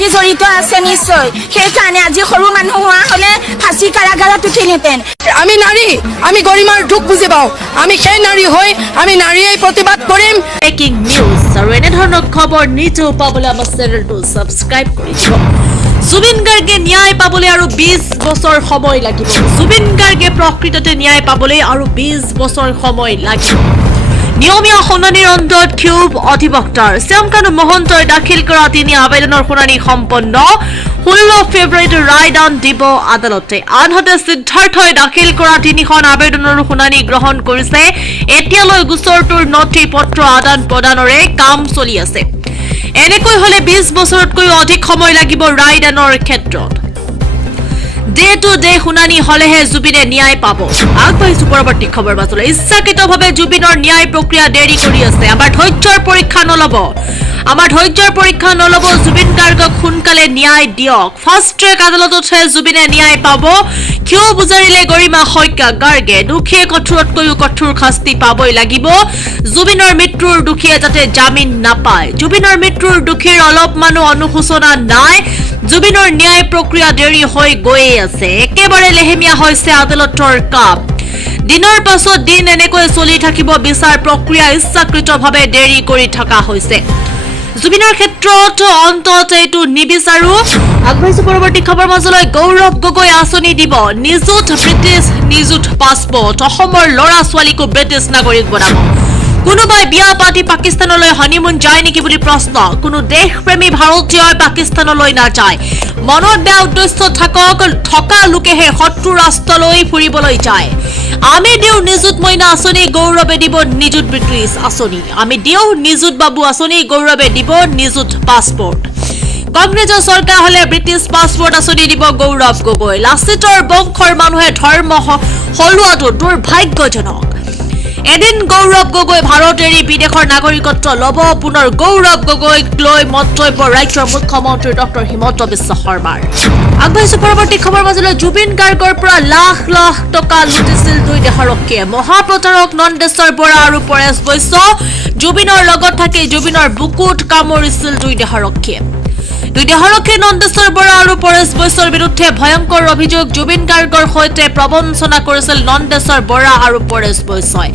সৈতে জড়িত আছে নিশ্চয় সেইকাৰণে আজি সৰু মানুহ হোৱা হলে ফাঁচী কাৰাগাৰত উঠিলহেঁতেন আমি নারী আমি গরিমার দুঃখ বুঝে পাও আমি সেই নারী হই আমি নারীয়ে প্রতিবাদ করিম ব্রেকিং নিউজ আৰু এনে ধৰণৰ খবৰ নিজেও পাবলৈ আমাৰ চেনেলটো সাবস্ক্ৰাইব কৰি দিব জুবিন গাৰ্গে ন্যায় পাবলৈ আৰু 20 বছৰ সময় লাগিব জুবিন গাৰ্গে প্ৰকৃততে ন্যায় পাবলৈ আৰু 20 বছৰ সময় লাগিব নিয়মীয়া শুনানিৰ অন্তত ক্ষোভ অধিবক্তাৰ শ্যামকানু মহন্তই দাখিল কৰা তিনি আবেদনৰ শুনানি সম্পন্ন 16 ফেব্ৰুৱাৰীত ৰায়দান দিব আদালতে আনহাতে সিদ্ধাৰ্থই দাখিল কৰা তিনিখন আবেদনৰ শুনানি গ্ৰহণ কৰিছে এতিয়ালৈ গোচৰটোৰ নথি পত্ৰ আদান প্ৰদানৰে কাম চলি আছে এনেকৈ হলে 20 বছৰতকৈ অধিক সময় লাগিব ৰায়দানৰ ক্ষেত্ৰত ডে টু ডে শুনানি হলেহে জুবিনে ন্যায় পাব আগবাঢ়িছো পৰৱৰ্তী খবৰ মাজলৈ ইচ্ছাকৃতভাৱে জুবিনৰ ন্যায় প্ৰক্ৰিয়া দেৰি কৰি আছে আমাৰ ধৈৰ্যৰ পৰীক্ষা নলব জুবিন গাৰ্গক সোনকালে ন্যায় দিয়ক ফাৰ্ষ্ট ট্ৰেক আদালততহে জুবিনে ন্যায় পাব কিয় বুজাৰিলে গৰিমা শইকীয়া গাৰ্গে দুখীয়ে কঠোৰতকৈও কঠোৰ শাস্তি পাবই লাগিব জুবিনৰ মৃত্যুৰ দুখীয়ে যাতে জামিন নাপায় জুবিনৰ মৃত্যুৰ দুখীৰ অলপমানো অনুশোচনা নাই জুবিনৰ ন্যায় প্ৰক্ৰিয়া দেৰি হৈ গৈয়ে আছে একেবাৰে লেহেমীয়া হৈছে আদালতৰ কাম দিনৰ পাছত দিন এনেকৈ চলি থাকিব বিচাৰ প্ৰক্ৰিয়া ইচ্ছাকৃতভাৱে দেৰি কৰি থকা হৈছে জুবিনৰ ক্ষেত্ৰত অন্তত এইটো নিবিচাৰো আগবাঢ়িছো পৰৱৰ্তী খবৰ মাজলৈ গৌৰৱ গগৈ আঁচনি দিব নিযুত ব্ৰিটিছ নিযুত পাছপৰ্ট অসমৰ ল'ৰা ছোৱালীকো ব্ৰিটিছ নাগৰিক বনাব কোনোবাই বিয়া পাতি পাকিস্তানলৈ হনিমুন যায় নেকি বুলি প্ৰশ্ন কোনো দেশপ্ৰেমী ভাৰতীয়ই পাকিস্তানলৈ নাযায় মনত বেয়া উদ্দেশ্য থকা লোকেহে শত্ৰু ৰাষ্ট্ৰলৈ ফুৰিবলৈ যায় আমি দিও নিযুত মইনা আঁচনি গৌৰৱে দিব নিযুত ব্ৰিটিছ আঁচনি আমি দিও নিযুত বাবু আঁচনি গৌৰৱে দিব নিযুত পাছপৰ্ট কংগ্ৰেছৰ চৰকাৰ হলে ব্ৰিটিছ পাছপৰ্ট আঁচনি দিব গৌৰৱ গগৈ লাচিতৰ বংশৰ মানুহে ধৰ্ম হলোৱাটো দুৰ্ভাগ্যজনক এদিন গৌৰৱ গগৈ ভাৰত এৰি বিদেশৰ নাগৰিকত্ব লব পুনৰ গৌৰৱ গগৈক লৈ মন্তব্য ৰাজ্যৰ মুখ্যমন্ত্ৰী ডক্টৰ হিমন্ত বিশ্ব শৰ্মাৰ আগবাঢ়িছো পৰৱৰ্তী খবৰ মাজলৈ জুবিন গাৰ্গৰ পৰা লাখ লাখ টকা লুটিছিল দুই দেশৰক্ষীয়ে মহাপ্ৰতাৰক নন্দেশ্বৰ বৰা আৰু পৰেশ বৈশ্য জুবিনৰ লগত থাকি জুবিনৰ বুকুত কামুৰিছিল দুই দেশৰক্ষীয়ে নন্দেশ্বৰ বৰা আৰু পৰেশ বৈশ্যৰ বিৰুদ্ধে ভয়ংকৰ অভিযোগ জুবিন গাৰ্গৰ সৈতে প্ৰবঞ্চনা কৰিছিল নন্দেশ্বৰ বৰা আৰু পৰেশ বৈশ্যই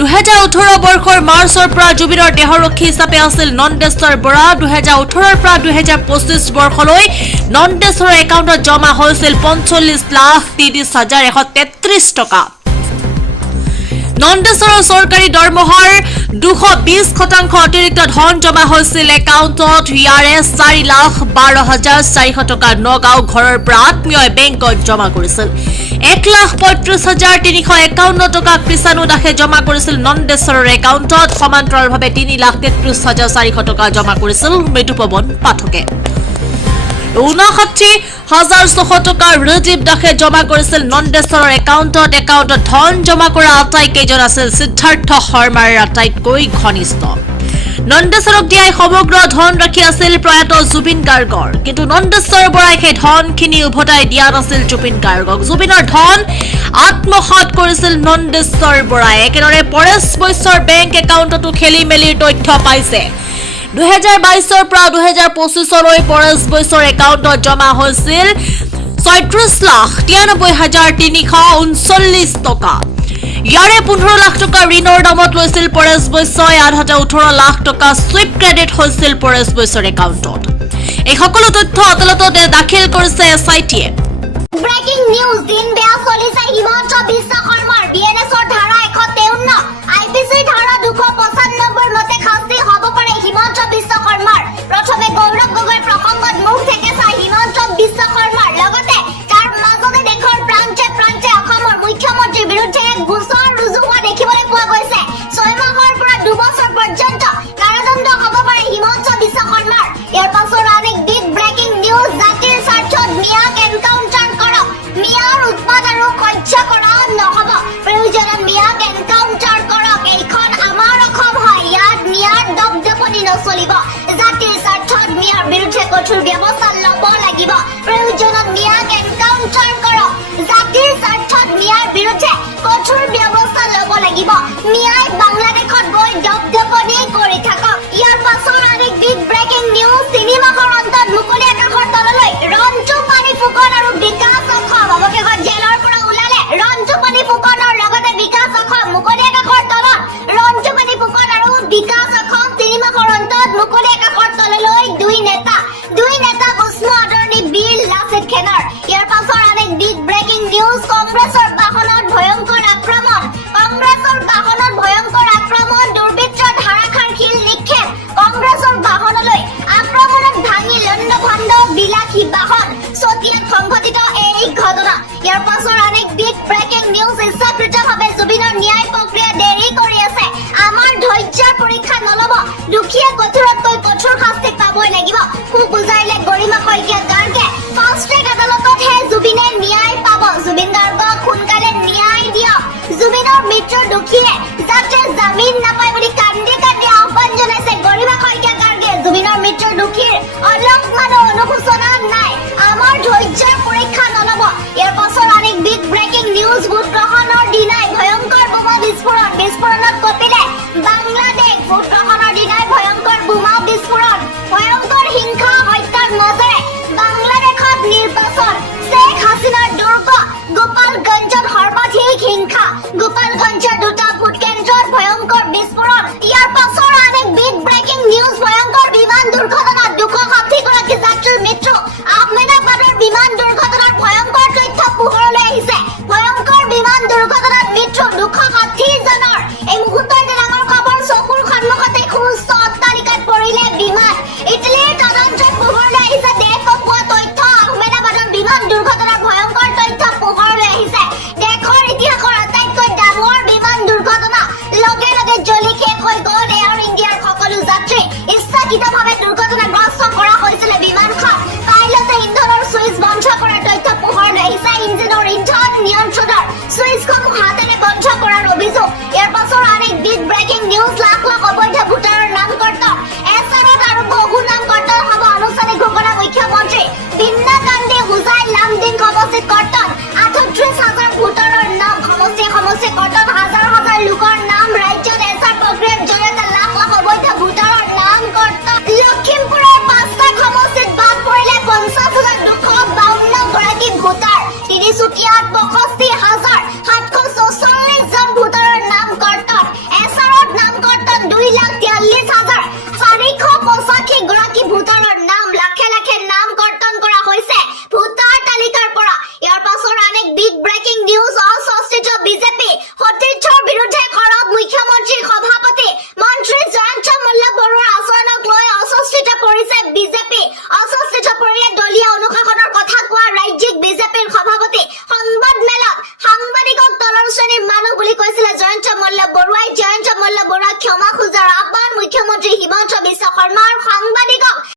2018 বৰ্ষৰ মাৰ্চৰ পৰা জুবিনৰ দেহৰক্ষী হিচাপে আছিল নন্দেশ্বৰ বৰা 2018 পৰা 2025 বৰ্ষলৈ নন্দেশ্বৰৰ একাউণ্টত জমা হৈছিল 45,30,133 টকা নন্দেশ্বৰৰ চৰকাৰী দৰমহাৰ 220% অতিৰিক্ত ধন জমা হৈছিল একাউণ্টত ইয়াৰে 4,12,400 টকা নগাঁও ঘৰৰ পৰা আত্মীয় বেংকত জমা কৰিছিল 1,35,351 টকা কৃষাণু দাসে জমা কৰিছিল নন্দেশ্বৰৰ একাউণ্টত সমান্তৰালভাৱে 3,33,400 টকা জমা কৰিছিল মৃদুপৱন পাঠকে 59,600 টকা ৰিজীৱ দাসে জমা কৰিছিল নন্দেশ্বৰৰ একাউণ্টত ধন জমা কৰা আটাইকেইজন আছিল সিদ্ধাৰ্থ শৰ্মাৰ আটাইতকৈ ঘনিষ্ঠ নন্দেশ্বৰক দিয়াই সমগ্ৰ ধন ৰাখি আছিল প্ৰয়াত জুবিন গাৰ্গৰ কিন্তু নন্দেশ্বৰ বৰাই সেই ধনখিনি উভতাই দিয়া নাছিল জুবিন গাৰ্গক জুবিনৰ ধন আত্মসাৎ কৰিছিল নন্দেশ্বৰ বৰাই একেদৰে পৰেশ বৈশ্যৰ বেংক একাউণ্টতো খেলি মেলিৰ তথ্য পাইছে 2022 পৰা 2025 লৈ পৰেশ বৈশ্যৰ একাউণ্টত জমা হৈছিল 36,93,339 টকা ইয়াৰে 15 লাখ টকা ঋণৰ দামত লৈছিল পৰেশ বৈশ্যই আনহাতে 18 লাখ টকা সুইপ ক্ৰেডিট হৈছিল পৰেশ বৈশ্যৰ একাউণ্টত এই সকলো তথ্য আদালতত দাখিল কৰিছে এছআইটিয়ে ব্ৰেকিং নিউজ দিন বেয়া চলিছে হিমন্ত বিশ্ব শৰ্মাৰ বিএনএছৰ ধাৰা 153 আইপিসি ধাৰা 295 মতে শাস্তি হ'ব পাৰে হিমন্ত বিশ্ব শৰ্মাৰ প্ৰথমে গৌৰৱ গগৈ প্ৰসংগত মুখ থেকে চাই হিমন্ত বিশ্ব শৰ্মাৰ লগতে তাৰ মাজতে দেশৰ প্ৰান্তে অসমৰ মুখ্যমন্ত্ৰীৰ বিৰুদ্ধে গোচৰ ৰুজু হোৱা দেখিবলৈ পোৱা গৈছে 6 মাহৰ পৰা 2 বছৰ পৰ্যন্ত কাৰাদণ্ড হ'ব পাৰে হিমন্ত বিশ্ব শৰ্মাৰ ইয়াৰ পাছৰ আনেক বিগ ব্ৰেকিং নিউজ জাতিৰ স্বাৰ্থত মিয়াক এনকাউণ্টাৰ কৰক মিয়াৰ উৎপাদ আৰু সহ্য কৰা নহ'ব প্ৰয়োজনত মিয়াক এনকাউণ্টাৰ কৰক এইখন আমাৰ অসম হয় ইয়াত মিয়াৰ দপদপনি নচলিব জাতিৰ স্বাৰ্থত মিয়াৰ বিৰুদ্ধে ভণ্ড বিলাসী বাহন চতিয়াত সংঘটিত এই ঘটনা ইয়াৰ পাছৰ অনেক বিগ ব্ৰেকিং নিউজ ইচ্ছাকৃতভাৱে জুবিনৰ ন্যায় প্ৰক্ৰিয়া দেৰি কৰি আছে আমাৰ ধৈৰ্য্যৰ পৰীক্ষা নলব দুখীয়া কঠোৰতকৈ কঠোৰ শাস্তি পাবই লাগিব খুব বুজাইলে গৰিমা শইকীয়া গাৰ্গে ফাষ্ট ট্ৰেক আদালততহে জুবিনে ন্যায় পাব জুবিন গাৰ্গক সোনকালে ন্যায় দিয়ক জুবিনৰ মৃত্যুৰ দুখীয়ে যাতে জামিন নাপায় বুলি কান্দি কান্দি আহ্বান জনাইছে গৰিমা শইকীয়া গাৰ্গে জুবিনৰ মৃত্যুৰ দুখীৰ অলপমানো অনুশোচনা নাই আমাৰ ধৈৰ্য্যৰ পৰীক্ষা নলব ইয়াৰ পাছৰ অনেক বিগ ব্ৰেকিং নিউজ ভোট গ্ৰহণৰ দিনাই ভয়ংকৰ বোমা বিস্ফোৰণত কঁপিলে বাংলাদেশ ভোট গ্ৰহণৰ দিনাই ভয়ংকৰ বোমা বিস্ফোৰণ ভয়ংকৰ হিংসা হত্যাৰ মাজেৰে বাংলাদেশত নিৰ্বাচন শেখ হাছিনাৰ দুৰ্গ গোপালগঞ্জত সৰ্বাধিক হিংসা গোপালগঞ্জৰ দুটা ভোট কেন্দ্ৰত ভয়ংকৰ বিস্ফোৰণ ইয়াৰ পাছৰ অনেক বিগ ব্ৰেকিং নিউজ ভয়ংকৰ বিমান দুৰ্ঘটনাত 260গৰাকী যাত্ৰীৰ মৃত্যু আহমেদাবাদৰ বিমান দুৰ্ঘটনাৰ ভয়ংকৰ তথ্য পোহৰলৈ আহিছে ভয়ংকৰ বিমান দুৰ্ঘটনাত মৃত্যু 260জনৰ এই মুহূৰ্তৰ ডাঙৰ খবৰ চকুৰ সন্মুখতে সুস্থ অট্টালিকাত পৰিলে বিমান ইটালীৰ তদন্তত পোহৰলৈ আহিছে দেশ পোৱা তথ্য আহমেদাবাদৰ বিমান দুৰ্ঘটনাৰ ভয়ংকৰ তথ্য পোহৰলৈ আহিছে দেশৰ ইতিহাসৰ আটাইতকৈ ডাঙৰ বিমান দুৰ্ঘটনা লগে লগে জ্বলি শেষ হৈ গ'ল এয়াৰ ইণ্ডিয়াৰ সকলো যাত্ৰী ইচ্ছাকৃতভাৱে দুৰ্ঘটনাগ্ৰস্ত কৰা হৈছিলে বিমানখন পাইলটে ইন্ধনৰ ছুইচ বন্ধ কৰাৰ তথ্য পোহৰলৈ আহিছে ইঞ্জিনৰ ইন্ধন নিয়ন্ত্ৰণৰ ছুইচসমূহ হাতেৰে বন্ধ কৰাৰ অভিযোগ ইয়াৰ পাছৰ অনেক big breaking news lakh lakh অবৈধ ভোটাৰৰ নাম কৰ্তন এছাৰত আৰু বহু নাম কৰ্তন হ'ব আনুষ্ঠানিক ঘোষণা মুখ্যমন্ত্ৰী বিন্না গান্ধী হুজাই লামডিং সমষ্টিত কৰ্তন 38,000 ভোটাৰৰ নাম সমষ্টি কৰ্তন হাজাৰ হাজাৰ লোকৰ নাম ৰাজ্যত এছাৰ প্ৰক্ৰিয়াৰ জৰিয়তে লাখ লাখ অবৈধ ভোটাৰৰ নাম কৰ্তন লখিমপুৰৰ 5টা সমষ্টিত বাদ পৰিলে 50,252 গৰাকী ভোটাৰ তিনিচুকীয়াত 65,744 জন ভোটাৰৰ নাম কৰ্তন এছাৰত নাম কৰ্তন 2,43,485 গৰাকী ভোটাৰৰ নাম লাখে লাখে নাম কৰ্তন কৰা হৈছে ভোটাৰ তালিকাৰ পৰা ইয়াৰ পাছৰ অনেক বিগ ব্ৰেকিং নিউজ অস্বস্তিত বিজেপি সতীৰ্থৰ বিৰুদ্ধে খৰব মুখ্যমন্ত্ৰীৰ সভাপতি মন্ত্ৰী জয়ন্ত মল্ল বৰুৱাৰ আচৰণক লৈ অস্বস্তিত পৰিছে বিজেপি অস্বস্তিত পৰিলে দলীয় অনুশাসনৰ কথা কোৱা ৰাজ্যিক বিজেপিৰ সভাপতি সংবাদ মেলত সাংবাদিকক দলৰ শ্ৰেণীৰ মানুহ বুলি কৈছিলে জয়ন্ত মল্ল বৰুৱাই জয়ন্ত মল্ল বৰুৱাক ক্ষমা খোজাৰ আহ্বান মুখ্যমন্ত্ৰী হিমন্ত বিশ্ব শৰ্মাৰ